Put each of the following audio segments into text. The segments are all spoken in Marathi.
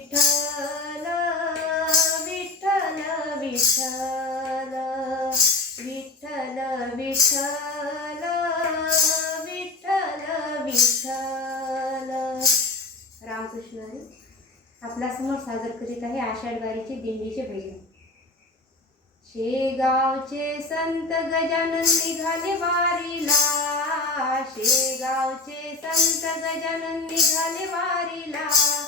विठ्ठल विठ्ठल विठ्ठल विठ्ठल विठ्ठल विठ्ठल विठ्ठल. रामकृष्ण सादर करीत आहे आषाढवारीचे दिंडीचे भैया शेगावचे संत गजानन निघाले वारीला. शेगावचे संत गजानन निघाले वारीला.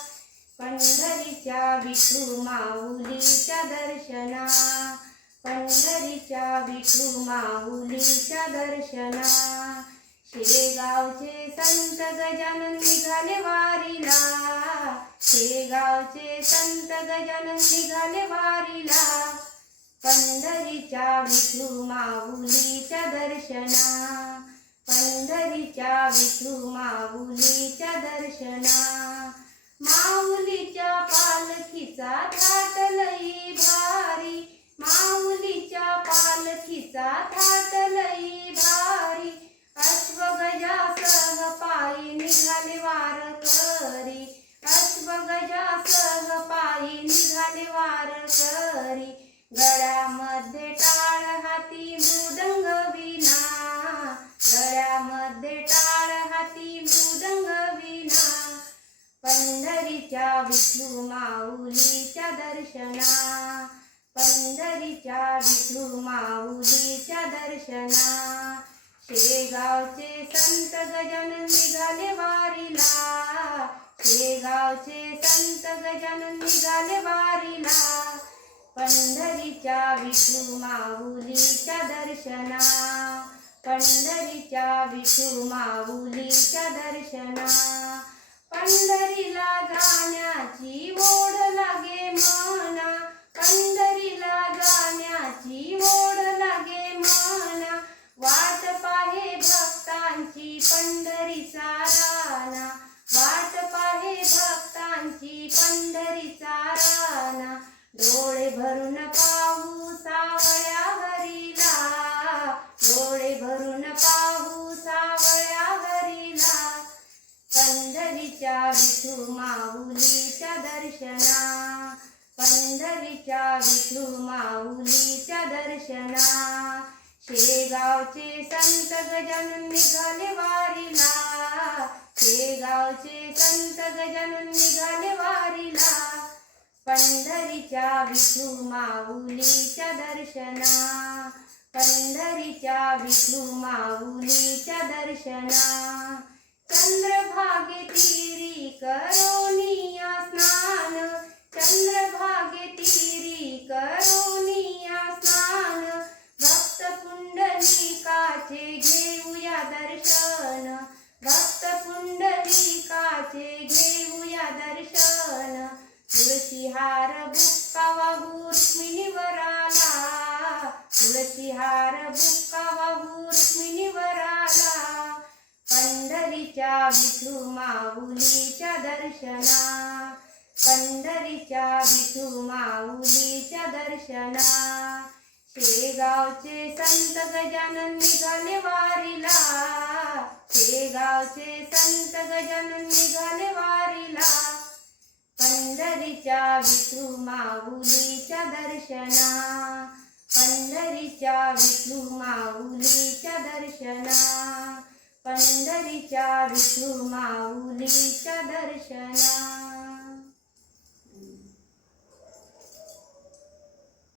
पंढरीच्या विठू माऊलीच्या दर्शना. पंढरीच्या विठू माऊलीच्या दर्शना. शेगावचे संत गजानन निघाले वारीला. शेगावचे संत गजानन निघाले वारीला. पंढरीच्या विठू माऊलीच्या दर्शना. पंढरीच्या विठू माऊलीच्या दर्शना. माऊलीच्या पालखीचा थाट लई भारी. माऊलीच्या पालखीचा थाट लई भारी. अश्वगजासह पायी निघाले वारकरी अश्वगजासह पायी निघाले वारकरी गळ्या पंढरीच्या विष्णू माऊलीच्या दर्शना पंढरीच्या विष्णू माऊलीच्या दर्शना. शेगावचे संत गजानन निघाले वारीला शेगावचे संत गजानन निघाले वारीला. पंढरीच्या विष्णू माऊलीच्या दर्शना पंढरीच्या विष्णू माऊलीच्या दर्शना. पंढरी भरून पाहू सावळ्या हरीला. डोळे भरून पाहू सावळ्या हरीला. पंढरीच्या विठू माऊलीच्या दर्शना. पंढरीच्या विठू माऊलीच्या दर्शना. शेगावचे संत गजानन निघाले वारीला. शेगावचे संत गजानन निघाले वारीला. पंढरीच्या विष्णू माऊलीच्या दर्शना. पंढरीच्या विष्णू माऊलीच्या दर्शना. चंद्रभागे तिरी करोनिया तुळशीहार बुक्कावा रुक्मिणीवर आला तुळशीहार बुक्कावा रुक्मिणीवर आला पंढरीच्या विठू माऊलीच्या दर्शना. पंढरीच्या विठू माऊलीच्या दर्शना. शेगावचे संत गजानन निघाले वारीला. शेगावचे संत गजानन निघाले वारीला. पंढरीच्या विठू माऊलीच्या दर्शना. पंढरीच्या विठू माऊलीच्या दर्शना. पंढरीच्या विठू माऊलीच्या दर्शना.